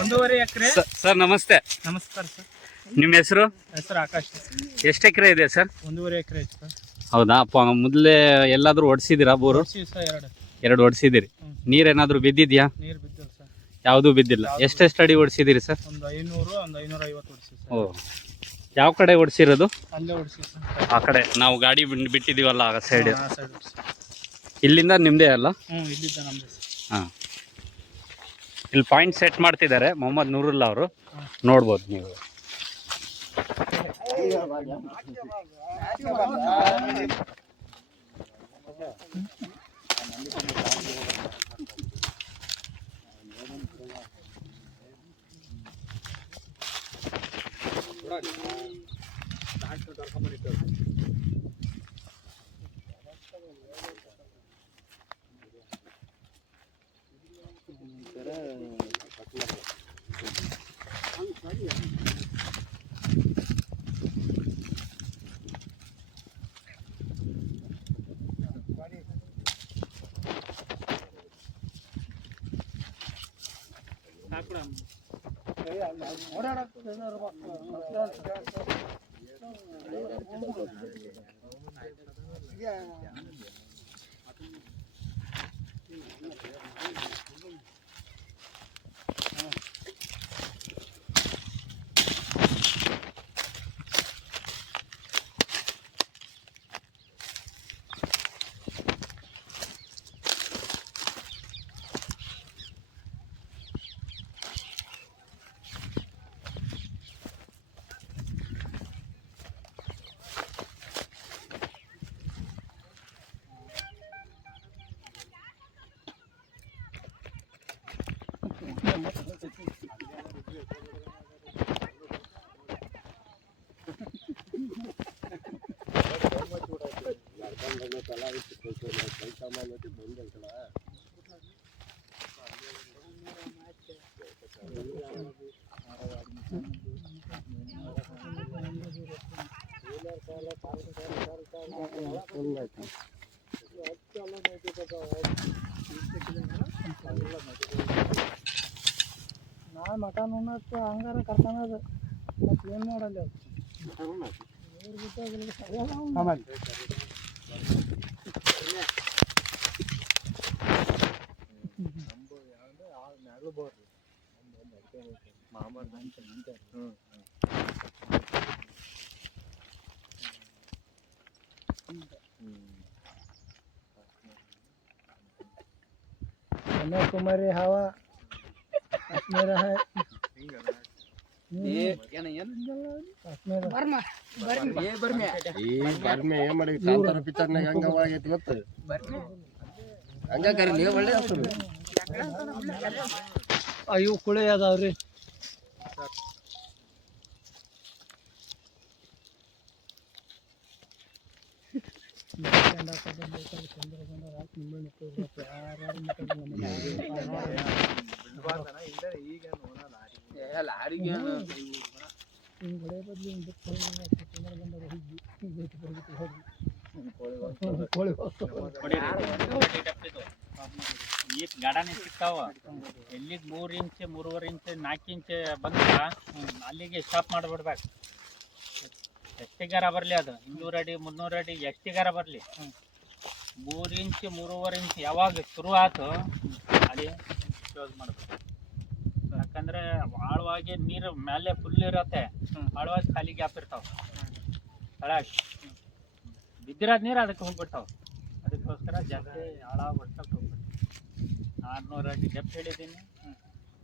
ಒಂದೂವರೆ ಎಕರೆ. ಸರ್ ನಮಸ್ತೆ. ನಮಸ್ಕಾರ ಸರ್. ನಿಮ್ಮ ಹೆಸರು? ಹೆಸರು ಆಕಾಶ್. ಎಷ್ಟು ಎಕರೆ ಇದೆ ಸರ್? ಒಂದೂವರೆ ಎಕರೆ ಐತೆ ಸರ್. ಹೌದಾ? ಮೊದಲೇ ಎಲ್ಲಾದ್ರೂ ಹೊಡ್ಸಿದ್ದೀರಾ ಬೋರು? ಎರಡು ಹೊಡ್ಸಿದ್ದೀರಿ. ನೀರೇನಾದ್ರೂ ಬಿದ್ದಿದ್ಯಾ? ನೀರು ಬಿದ್ದಿಲ್ಲ ಸರ್. ಯಾವುದೂ ಬಿದ್ದಿಲ್ಲ. ಎಷ್ಟೆಷ್ಟು ಅಡಿ ಹೊಡ್ಸಿದ್ದೀರಿ ಸರ್? ಒಂದು 500 ಒಂದು 550 ಹೊಡ್ಸಿ ಸರ್. ಓ, ಯಾವ ಕಡೆ ಹೊಡ್ಸಿರೋದು? ಅಲ್ಲೇ ಹೊಡ್ಸಿ ಸರ್. ಆ ಕಡೆ ನಾವು ಗಾಡಿ ಬಿಟ್ಟಿದ್ದೀವಲ್ಲ ಆ ಸೈಡ್. ಆ ಸೈಡ್ ಹೊಡ್ಸಿ. ಇಲ್ಲಿಂದ ನಿಮ್ಮದೇ ಅಲ್ಲ? ಇಲ್ಲಿದ್ದ ನಮ್ಮದೇ ಸರ್. ಹಾಂ, ಇಲ್ಲಿ ಪಾಯಿಂಟ್ ಸೆಟ್ ಮಾಡ್ತಿದ್ದಾರೆ ಮೊಹಮ್ಮದ್ ನೂರುಲ್ಲಾ ಅವರು, ನೋಡ್ಬೋದು ನೀವು. ನಾ ಮಠ ನೋಡಕ್ಕೆ ಹಂಗಾರ ಕರ್ಕೊಂಡದು ಮತ್ತೆ ಏನು ಮಾಡಲ್ಲ कन्याकुमारी हवा काश्मीर है. ಅಯ್ಯೋ ಕುಳೆ ಅದಾವ್ರಿ. ಈ ಗಾಡನೆ ಸಿಗ್ತಾವ. ಎಲ್ಲಿಗೆ 3 ಇಂಚ್ 3.5 ಇಂಚ್ 4 ಇಂಚ್ ಬಂದ್ರ ಅಲ್ಲಿಗೆ ಸ್ಟಾಪ್ ಮಾಡಿಬಿಡ್ಬೇಕು. ಎಷ್ಟಿಗಾರ ಬರಲಿ, ಅದು 200 ಅಡಿ 300 ಅಡಿ ಎಷ್ಟಿಗಾರ ಬರಲಿ, 3 ಇಂಚ್ 3.5 ಇಂಚ್ ಯಾವಾಗ ಶುರು ಆಯ್ತು ಅಲ್ಲಿ ಕ್ಲೋಸ್ ಮಾಡಬೇಕು. ಯಾಕಂದ್ರೆ ಆಳವಾಗಿ ನೀರು ಮೇಲೆ ಫುಲ್ ಇರತ್ತೆ, ಆಳವಾಗಿ ಖಾಲಿ ಗ್ಯಾಪ್ ಇರ್ತಾವ. ತಳಗ್ ಬಿದ್ದಿರೋದು ನೀರು ಅದಕ್ಕೆ ಹೋಗ್ಬಿಡ್ತಾವ. ಅದಕ್ಕೋಸ್ಕರ ಜಾಸ್ತಿ ಆಳ ಹೊಡ್ಸಕ್ಕೆ ಹೋಗ್ಬಿಟ್ಟು 600 ಅಡಿ ಡೆಪ್ ಹೇಳಿದ್ದೀನಿ.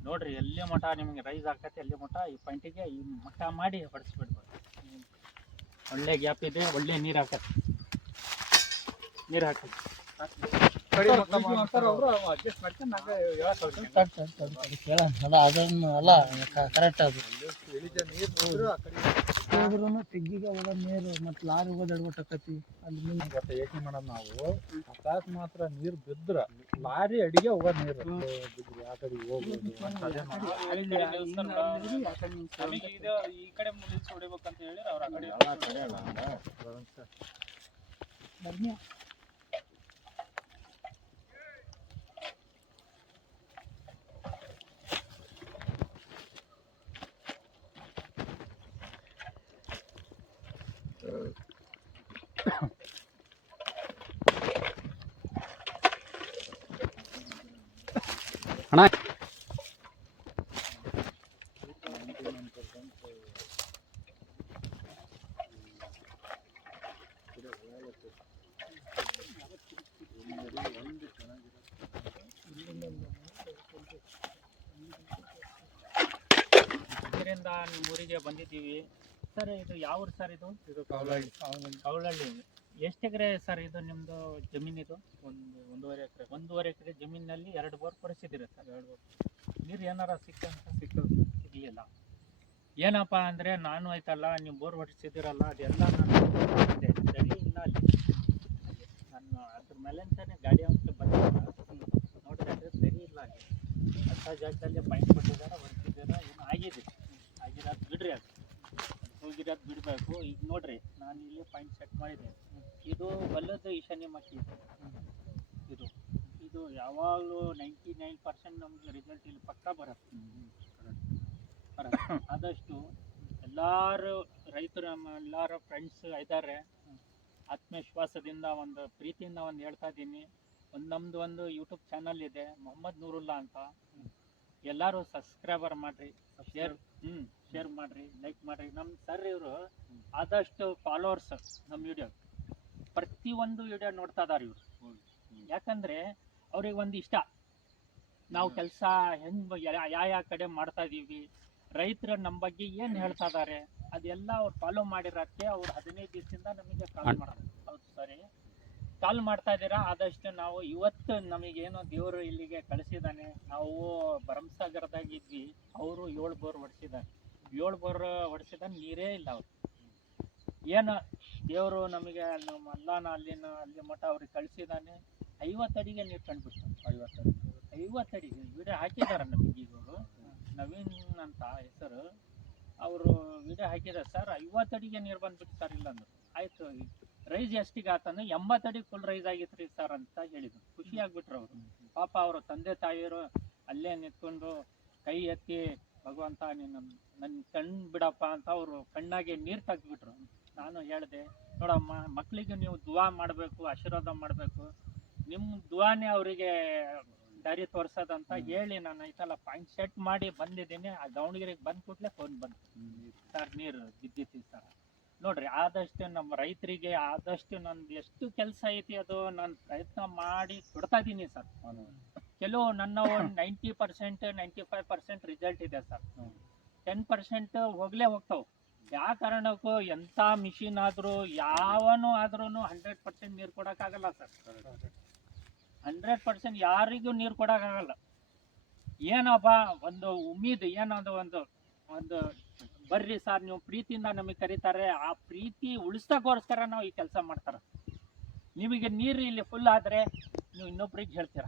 ನೋಡ್ರಿ ಎಲ್ಲಿ ಮಠ ನಿಮಗೆ ರೈಸ್ ಆಗ್ತೈತೆ ಅಲ್ಲಿ ಮಠ ಈ ಪಾಯಿಂಟಿಗೆ ಈ ಮಠ ಮಾಡಿ ಹೊಡೆಸ್ಬಿಡ್ಬೋದು. ಒಳ್ಳೆ ಗ್ಯಾಪ್ ಇದೆ, ಒಳ್ಳೆ ನೀರು ಹಾಕತ್ತೆ. ನೀರು ಹಾಕತ್ತೆ ಅದನ್ನು ಅಲ್ಲ ಕರೆಕ್ಟ್. ಅದು ತೆಗ್ಗಿಗೆ ಹೋದ ನೀರು ಮತ್ತೆ ಲಾರಿ ಹೋದ ಎಡ್ಗೊಟ್ಟಕತಿ ಅಲ್ಲಿ ಯೋಚನೆ ಮಾಡೋದು ನಾವು. ಅಕಸ್ಮಾತ್ ಮಾತ್ರ ನೀರು ಬಿದ್ರ ಲಾರಿ ಅಡಿಗೆ ಹೋಗೋದು ನೀರು ಬಿದ್ರಿ ಆ ಕಡೆ ಹೋಗ್ಬೋದು. ಈ ಕಡೆ ಹೊಡಿಬೇಕಂತ ಹೇಳಿ ಅವ್ರ ಆ ಕಡೆ ಅಣ್ಣ ಇದರಿಂದ ನಿಮ್ಮೂರಿಗೆ ಬಂದಿದ್ದೀವಿ ಸರ್. ಇದು ಯಾವ ಊರು ಸರ್? ಇದು ಕವಲಹಳ್ಳಿ. ಎಷ್ಟು ಎಕರೆ ಸರ್ ಇದು ನಿಮ್ಮದು ಜಮೀನಿದು? ಒಂದೂವರೆ ಎಕರೆ. ಒಂದೂವರೆ ಎಕರೆ ಜಮೀನಿನಲ್ಲಿ 2 ಬೋರ್ ಕೊರೆಸಿದ್ದೀರಾ ಸರ್? 2 ಬೋರ್. ನೀರು ಏನಾರ ಸಿಕ್ಕಲ್ಲ ಸಿಗಲಿಲ್ಲ. ಏನಪ್ಪ ಅಂದರೆ ನಾನು ಆಯ್ತಲ್ಲ ನೀವು ಬೋರ್ ಹೊಡಿಸಿದ್ದೀರಲ್ಲ ಅದೆಲ್ಲ ನಾನು ಸರಿ ಇಲ್ಲ ಅಲ್ಲಿ. ನಾನು ಅದ್ರ ಮೇಲೆ ಅಂತಾನೆ ಗಾಡಿ ಅಂತ ಬಂದಿಲ್ಲ ನೋಡಿದ್ರೆ ಅದು ಸರಿ ಇಲ್ಲ ಅಲ್ಲಿ. ಅಂಥ ಜಾಗದಲ್ಲಿ ಪೈಪ್ ಕೊಟ್ಟಿದ್ದಾರೆ, ಹೊಡಿಸಿದ್ದೀರ, ಏನೋ ಆಗಿದೆ. ಆಗಿರೋದು ಬಿಡ್ರಿ, ಅದು ಹೋಗಿರೋದು ಬಿಡಬೇಕು. ಈಗ ನೋಡ್ರಿ ನಾನು ಇಲ್ಲಿ ಪಾಯಿಂಟ್ ಸೆಟ್ ಮಾಡಿದೆ. ಇದು ಬಲ್ಲದ ಈಶಾನ್ಯಮುಖಿ ಇದು. ಇದು ಯಾವಾಗಲೂ 99% ನಮಗೆ ರಿಸಲ್ಟ್ ಇಲ್ಲಿ ಪಕ್ಕ ಬರುತ್ತೆ. ಆದಷ್ಟು ಎಲ್ಲರೂ ರೈತರು ಎಲ್ಲರ ಫ್ರೆಂಡ್ಸ್ ಇದ್ದಾರೆ, ಆತ್ಮವಿಶ್ವಾಸದಿಂದ ಒಂದು ಪ್ರೀತಿಯಿಂದ ಒಂದು ಹೇಳ್ತಾ ಇದ್ದೀನಿ. ನಮ್ಮದು ಒಂದು ಯೂಟ್ಯೂಬ್ ಚಾನಲ್ ಇದೆ, ಮೊಹಮ್ಮದ್ ನೂರುಲ್ಲಾ ಅಂತ. ಎಲ್ಲರೂ ಸಬ್ಸ್ಕ್ರೈಬರ್ ಮಾಡಿರಿ, ಶೇರ್ ಮಾಡಿರಿ, ಲೈಕ್ ಮಾಡಿರಿ. ನಮ್ಮ ಸರ್ ಇವರು ಆದಷ್ಟು ಫಾಲೋವರ್ಸ್ ನಮ್ಮ ವಿಡಿಯೋ ಪ್ರತಿಯೊಂದು ವಿಡಿಯೋ ನೋಡ್ತಾ ಇದ್ದಾರೆ ಇವರು. ಯಾಕಂದರೆ ಅವ್ರಿಗೆ ಒಂದು ಇಷ್ಟ, ನಾವು ಕೆಲಸ ಹೆಂಗೆ ಯಾವ ಕಡೆ ಮಾಡ್ತಾ ಇದ್ದೀವಿ, ರೈತರು ನಮ್ಮ ಬಗ್ಗೆ ಏನು ಹೇಳ್ತಾ ಇದ್ದಾರೆ ಅದೆಲ್ಲ ಅವ್ರು ಫಾಲೋ ಮಾಡಿರೋಕ್ಕೆ ಅವ್ರು 15 ದಿವಸದಿಂದ ನಮಗೆ ಕಾಲ್ ಮಾಡೋದು. ಹೌದು ಸರಿ, ಕಾಲ್ ಮಾಡ್ತಾ ಇದ್ದೀರಾ. ಆದಷ್ಟು ನಾವು ಇವತ್ತು ನಮಗೇನೋ ದೇವರು ಇಲ್ಲಿಗೆ ಕಳಿಸಿದ್ದಾನೆ. ನಾವು ಭರಮಸಾಗರದಾಗಿದ್ವಿ, ಅವರು 7 ಬೋರ್ ಹೊಡಿಸಿದ್ದಾರೆ. 7 ಬೋರ್ ಹೊಡಿಸಿದಾನೆ, ನೀರೇ ಇಲ್ಲ ಅವ್ರು. ಏನು ದೇವರು ನಮಗೆ ನಮ್ಮ ಅಲ್ಲಿ ಮಠ ಅವ್ರಿಗೆ ಕಳಿಸಿದ್ದಾನೆ. 50 ಅಡಿಗೆ ನೀರು ಕಂಡುಬಿಟ್ಟು 50 ಅಡಿಗೆ ವಿಡಿಯೋ ಹಾಕಿದ್ದಾರೆ ನಮಗೆ. ಈಗ ಅವರು ನವೀನ್ ಅಂತ ಹೆಸರು, ಅವರು ವಿಡಿಯೋ ಹಾಕಿದ್ದಾರೆ ಸರ್. 50 ಅಡಿಗೆ ನೀರು ಬಂದ್ಬಿಟ್ಟು ಸರ್. ಇಲ್ಲ ಅಂದರು ಆಯಿತು, ರೈಸ್ ಎಷ್ಟಿಗೆ ಆತಂದ್ರೆ 80 ಅಡಿ ಫುಲ್ ರೈಸ್ ಆಗಿತ್ತು ರೀ ಸರ್ ಅಂತ ಹೇಳಿದ್ರು. ಖುಷಿ ಆಗ್ಬಿಟ್ರು ಅವರು. ಪಾಪ ಅವರು ತಂದೆ ತಾಯಿಯರು ಅಲ್ಲೇ ನಿಂತ್ಕೊಂಡು ಕೈ ಎತ್ತಿ, ಭಗವಂತ ನೀನು ನನ್ನ ಕಣ್ಣು ಬಿಡಪ್ಪ ಅಂತ ಅವರು ಕಣ್ಣಾಗೆ ನೀರು ತೆಗೆದ್ಬಿಟ್ರು. ನಾನು ಹೇಳಿದೆ, ನೋಡಮ್ಮ, ಮಕ್ಕಳಿಗೆ ನೀವು ದುವಾ ಮಾಡಬೇಕು, ಆಶೀರ್ವಾದ ಮಾಡಬೇಕು. ನಿಮ್ಮ ದುವಾನೇ ಅವರಿಗೆ ದಾರಿ ತೋರಿಸೋದಂತ ಹೇಳಿ ನಾನು ಐತಲ್ಲ ಪಾಯಿಂಟ್ ಸೆಟ್ ಮಾಡಿ ಬಂದಿದ್ದೀನಿ. ಆ ದಾವಣಗೆರೆಗೆ ಬಂದ ಕೂಡಲೇ ಫೋನ್ ಬಂತು, ಸರ್ ನೀರು ಬಿದ್ದಿತ್ತು ಸರ್. ನೋಡ್ರಿ, ಆದಷ್ಟು ನಮ್ಮ ರೈತರಿಗೆ ಆದಷ್ಟು ನಂದು ಎಷ್ಟು ಕೆಲಸ ಐತಿ ಅದು ನಾನು ಪ್ರಯತ್ನ ಮಾಡಿ ಕೊಡ್ತಾ ಇದ್ದೀನಿ ಸರ್. ಕೆಲವು ನನ್ನ ಒಂದು 90% 95% ರಿಸಲ್ಟ್ ಇದೆ ಸರ್. 10% ಹೋಗ್ಲೇ ಹೋಗ್ತಾವೆ. ಯಾವ ಕಾರಣಕ್ಕೂ ಎಂಥ ಮಿಷಿನ್ ಆದರೂ ಯಾವನೂ ಆದ್ರೂ 100% ನೀರು ಕೊಡೋಕ್ಕಾಗಲ್ಲ ಸರ್. 100% ಯಾರಿಗೂ ನೀರು ಕೊಡೋಕ್ಕಾಗಲ್ಲ. ಏನಪ್ಪ ಒಂದು ಉಮ್ಮೀದ್, ಏನದು ಒಂದು ಬರ್ರಿ ಸರ್, ನೀವು ಪ್ರೀತಿಯಿಂದ ನಮಗೆ ಕರೀತಾರೆ, ಆ ಪ್ರೀತಿ ಉಳಿಸೋಕ್ಕೋಸ್ಕರ ನಾವು ಈ ಕೆಲಸ ಮಾಡ್ತಾರೆ. ನಿಮಗೆ ನೀರು ಇಲ್ಲಿ ಫುಲ್ ಆದರೆ ನೀವು ಇನ್ನೊಬ್ರಿಗೆ ಹೇಳ್ತೀರ.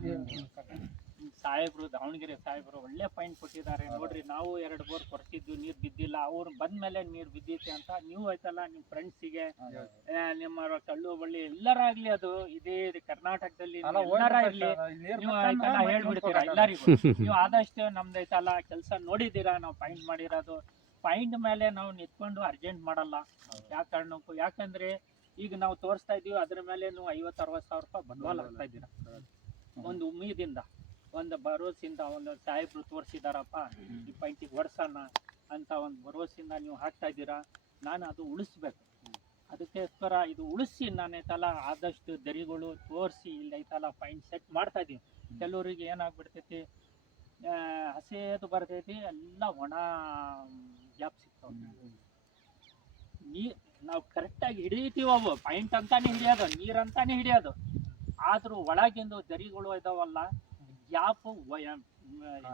ಸಾಹೇಬ್ರು, ದಾವಣಗೆರೆ ಸಾಹೇಬ್ರು ಒಳ್ಳೆ ಪಾಯಿಂಟ್ ಕೊಟ್ಟಿದ್ದಾರೆ. ನೋಡ್ರಿ, ನಾವು 2 ಬೋರ್ ಕೊಡ್ತಿದ್ವಿ, ನೀರು ಬಿದ್ದಿಲ್ಲ. ಅವ್ರು ಬಂದ ಮೇಲೆ ನೀರು ಬಿದ್ದೈತೆ ಅಂತ ನೀವು ಆಯ್ತಲ್ಲ ನಿಮ್ಮ ಫ್ರೆಂಡ್ಸಿಗೆ, ನಿಮ್ಮ ಕಳ್ಳು ಬಳ್ಳಿ ಎಲ್ಲರಾಗ್ಲಿ, ಅದು ಇದೇ ಕರ್ನಾಟಕದಲ್ಲಿ ಎಲ್ಲರ ಇರ್ಲಿ, ನೀವು ಆಯ್ತಲ್ಲ ಹೇಳ್ಬಿಡ್ತೀರಾ ಎಲ್ಲರಿಗೂ. ನೀವು ಆದಷ್ಟು ನಮ್ದು ಐತಲ್ಲ ಕೆಲಸ ನೋಡಿದ್ದೀರಾ, ನಾವು ಪಾಯಿಂಟ್ ಮಾಡಿರೋದು. ಪಾಯಿಂಟ್ ಮೇಲೆ ನಾವು ನಿಂತ್ಕೊಂಡು ಅರ್ಜೆಂಟ್ ಮಾಡಲ್ಲ ಯಾವ ಕಾರಣಕ್ಕೂ. ಯಾಕಂದ್ರೆ ಈಗ ನಾವು ತೋರಿಸ್ತಾ ಇದೀವಿ, ಅದ್ರ ಮೇಲೆ ನೀವು 50-60 ಸಾವಿರ ರೂಪಾಯಿ ಬಂಡವಾಳ ಹಾಕ್ತಾ ಇದ್ದೀರಾ. ಒಂದು ಉಮ್ಮೀದಿಂದ, ಒಂದು ಭರವಸೆಯಿಂದ, ಒಂದು ಸಾಹೇಬ್ರು ತೋರಿಸಿದಾರಪ್ಪ ಈ ಪಾಯಿಂಟಿಗೆ ಹೊಡ್ಸೋಣ ಅಂತ ಒಂದು ಭರವಸೆಯಿಂದ ನೀವು ಹಾಕ್ತಾ ಇದ್ದೀರಾ. ನಾನು ಅದು ಉಳಿಸ್ಬೇಕು, ಅದಕ್ಕೋಸ್ಕರ ಇದು ಉಳಿಸಿ ನಾನು ಐತಲ್ಲ ಆದಷ್ಟು ದರಿಗಳು ತೋರಿಸಿ ಇಲ್ಲಿ ಐತಲ್ಲ ಪಾಯಿಂಟ್ ಸೆಟ್ ಮಾಡ್ತಾ ಇದ್ದೀವಿ. ಕೆಲವರಿಗೆ ಏನಾಗ್ಬಿಡ್ತೈತಿ, ಹಸೇದು ಬರ್ತೈತಿ, ಎಲ್ಲ ಒಣ ಗ್ಯಾಪ್ ಸಿಗ್ತಾವೆ. ನಾವು ಕರೆಕ್ಟಾಗಿ ಹಿಡಿತೀವಿ, ಅವು ಪಾಯಿಂಟ್ ಅಂತಾನೆ ಹಿಡಿಯೋದು, ನೀರಂತಾನೆ ಹಿಡಿಯೋದು. ಆದರೂ ಒಳಗಿಂದು ದರಿಗಳು ಇದಾವಲ್ಲ, ಗ್ಯಾಪ್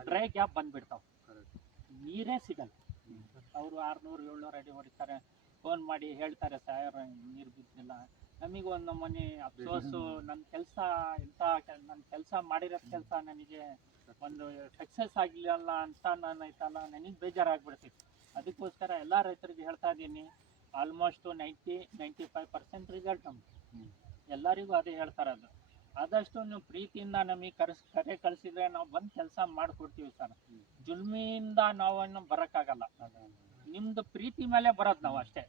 ಡ್ರೈ ಗ್ಯಾಪ್ ಬಂದ್ಬಿಡ್ತಾವೆ, ನೀರೇ ಸಿಗಲ್ಲ. ಅವರು 600-700 ಅಡಿ ಹೊಡಿತಾರೆ, ಫೋನ್ ಮಾಡಿ ಹೇಳ್ತಾರೆ, ಸಾಯರ್ ನೀರು ಬಿದ್ದಿಲ್ಲ. ನಮಗೆ ಒಂದು ನಮ್ಮನೆ ಅಫ್ಸೋಸು, ನನ್ನ ಕೆಲಸ ನನ್ನ ಕೆಲಸ ಮಾಡಿರೋ ಕೆಲಸ ನನಗೆ ಒಂದು ಸಕ್ಸಸ್ ಆಗಲಿಲ್ಲ ಅಂತ ನಾನು ಐತಲ್ಲ ನನಗೆ ಬೇಜಾರಾಗ್ಬಿಡ್ತಿತ್ತು. ಅದಕ್ಕೋಸ್ಕರ ಎಲ್ಲ ರೈತರಿಗೆ ಹೇಳ್ತಾ ಇದ್ದೀನಿ, ಆಲ್ಮೋಸ್ಟ್ 90-95% ರಿಸಲ್ಟ್ ನಮ್ಗೆ. ಎಲ್ಲರಿಗೂ ಅದೇ ಹೇಳ್ತಾರದು. ಆದಷ್ಟು ನೀವು ಪ್ರೀತಿಯಿಂದ ನಮಗೆ ಕರೆ ಕಳಿಸಿದ್ರೆ ನಾವು ಬಂದು ಕೆಲಸ ಮಾಡಿಕೊಡ್ತೀವಿ ಸರ್. ಜುಲ್ಮಿಯಿಂದ ನಾವನ್ನು ಬರೋಕ್ಕಾಗಲ್ಲ, ನಿಮ್ಮದು ಪ್ರೀತಿ ಮೇಲೆ ಬರೋದು ನಾವು ಅಷ್ಟೇ.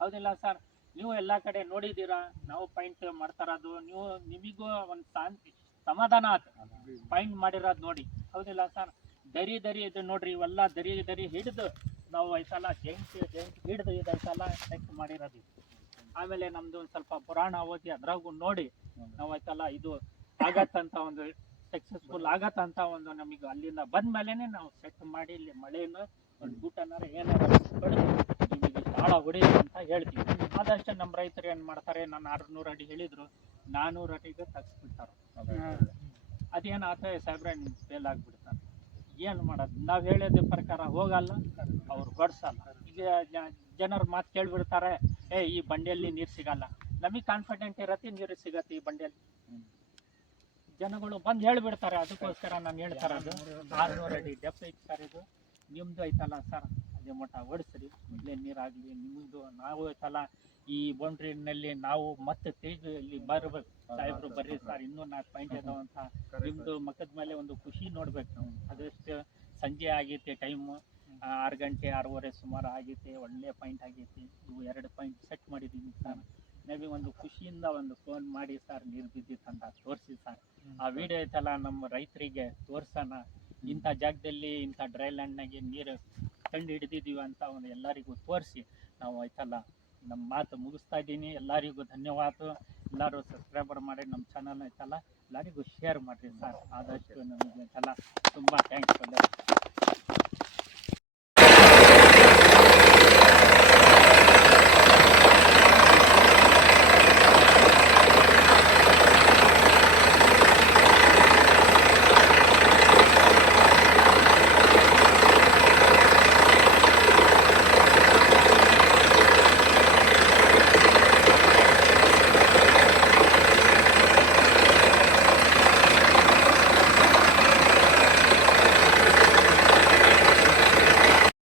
ಹೌದಿಲ್ಲ ಸರ್? ನೀವು ಎಲ್ಲ ಕಡೆ ನೋಡಿದ್ದೀರಾ, ನಾವು ಪಾಯಿಂಟ್ ಮಾಡ್ತಾರದು. ನಿಮಗೂ ಒಂದು ಸಮಾಧಾನ ಆಯ್ತು ಫೈಂಡ್ ಮಾಡಿರೋದು ನೋಡಿ. ಹೌದಿಲ್ಲ ಸರ್? ದರಿ ಇದು ನೋಡ್ರಿ, ಇವೆಲ್ಲ ದರಿ ಹಿಡಿದು ನಾವು ಐತಲ್ಲ ಜೈಂಟ್ ಹಿಡಿದು ಇದು ಐತಲ್ಲ ಚೆಕ್ ಮಾಡಿರೋದು. ಆಮೇಲೆ ನಮ್ದು ಒಂದು ಸ್ವಲ್ಪ ಪುರಾಣ ಓದಿ ಅದ್ರಾಗೂ ನೋಡಿ ನಾವು ಐತಲ್ಲ ಇದು ಆಗತ್ತಂತ ಒಂದು ಸಕ್ಸಸ್ಫುಲ್ ಆಗತ್ತಂತ ಒಂದು ನಮಗೆ ಅಲ್ಲಿಂದ ಬಂದ ಮೇಲೆನೆ ನಾವು ಸೆಟ್ ಮಾಡಿ ಇಲ್ಲಿ ಮಳೆಯನ್ನು ಒಂದು ಗೂಟನಾರ ಏನಾರ ಹೊಡೆದು ನಿಮಗೆ ಭಾಳ ಹೊಡೆಯಿರಿ ಅಂತ ಹೇಳ್ತೀವಿ. ಆದಷ್ಟು ನಮ್ಮ ರೈತರು ಏನು ಮಾಡ್ತಾರೆ, ನಾನು 600 ಅಡಿ ಹೇಳಿದ್ರು 400 ಅಡಿಗೆ ತಗ್ಸ್ಬಿಡ್ತಾರೆ. ಅದೇನು ಆತ ಸಾಹೇಬ್ರೆ ನಿಮ್ಗೆ ಫೇಲ್ ಆಗಿಬಿಡ್ತಾರೆ. ಏನು ಮಾಡೋದು, ನಾವು ಹೇಳೋದ್ರ ಪ್ರಕಾರ ಹೋಗಲ್ಲ, ಅವ್ರು ಬಡ್ಸಲ್ಲ. ಈಗ ಜನರ ಮಾತು ಕೇಳಿಬಿಡ್ತಾರೆ, ಈ ಬಂಡೆಯಲ್ಲಿ ನೀರು ಸಿಗಲ್ಲ. ನಮಗೆ ಕಾನ್ಫಿಡೆಂಟ್ ಇರತ್ತೆ ನೀರು ಸಿಗತ್ತೆ ಈ ಬಂಡೆಯಲ್ಲಿ. ಜನಗಳು ಬಂದು ಹೇಳಿಬಿಡ್ತಾರೆ. ಅದಕ್ಕೋಸ್ಕರ ನಾನು ಹೇಳ್ತಾರೆ ಅದು 600 ಅಡಿ ಡೆಪ್ತ್ ಐತೆ ಸರ್. ಇದು ನಿಮ್ಮದು ಐತಲ್ಲ ಸರ್, ಅದೇ ಮಟ್ಟ ಓಡಿಸ್ರಿ, ಇಲ್ಲೇ ನೀರಾಗಲಿ ನಿಮ್ಮದು. ನಾವು ಐತಲ್ಲ ಈ ಬೌಂಡ್ರಿನಲ್ಲಿ ನಾವು ಮತ್ತೆ ತೆಗೆದು ಇಲ್ಲಿ ಬರ್ಬೇಕು. ಸಾಹೇಬ್ರು ಬರ್ರಿ ಸರ್, ಇನ್ನೂ 4 ಪಾಯಿಂಟ್ ಇದಾವ ಅಂತ ನಿಮ್ಮದು ಮಕ್ಕದ ಮೇಲೆ ಒಂದು ಖುಷಿ ನೋಡ್ಬೇಕು ನಾವು. ಅದಷ್ಟು ಸಂಜೆ ಆಗೈತೆ ಟೈಮು 6 ಗಂಟೆ 6:30 ಸುಮಾರು ಆಗೈತೆ. ಒಳ್ಳೆ ಪಾಯಿಂಟ್ ಆಗೈತಿ. ಇವು 2 ಪಾಯಿಂಟ್ ಸೆಟ್ ಮಾಡಿದ್ದೀನಿ ಸರ್. ನಮಗೆ ಒಂದು ಖುಷಿಯಿಂದ ಒಂದು ಫೋನ್ ಮಾಡಿ ಸರ್ ನೀರು ಬಿದ್ದಿತ್ತಂತ ತೋರಿಸಿ ಸರ್. ಆ ವಿಡಿಯೋ ಐತಲ್ಲ ನಮ್ಮ ರೈತರಿಗೆ ತೋರ್ಸೋಣ, ಇಂಥ ಜಾಗದಲ್ಲಿ ಇಂಥ ಡ್ರೈ ಲ್ಯಾಂಡ್ನಾಗೆ ನೀರು ಕಂಡು ಹಿಡಿದಿದ್ದೀವಿ ಅಂತ ಒಂದು ಎಲ್ಲರಿಗೂ ತೋರಿಸಿ ನಾವು ಐತಲ್ಲ ನಮ್ಮ ಮಾತು ಮುಗಿಸ್ತಾ ಇದ್ದೀನಿ. ಎಲ್ಲರಿಗೂ ಧನ್ಯವಾದ. ಎಲ್ಲರೂ ಸಬ್ಸ್ಕ್ರೈಬರ್ ಮಾಡಿ ನಮ್ಮ ಚಾನಲ್ ಐತಲ್ಲ ಎಲ್ಲರಿಗೂ ಶೇರ್ ಮಾಡಿರಿ ಸರ್. ಆದಷ್ಟು ನಮಗೆ ಐತಲ್ಲ ತುಂಬ ಥ್ಯಾಂಕ್ಸ್.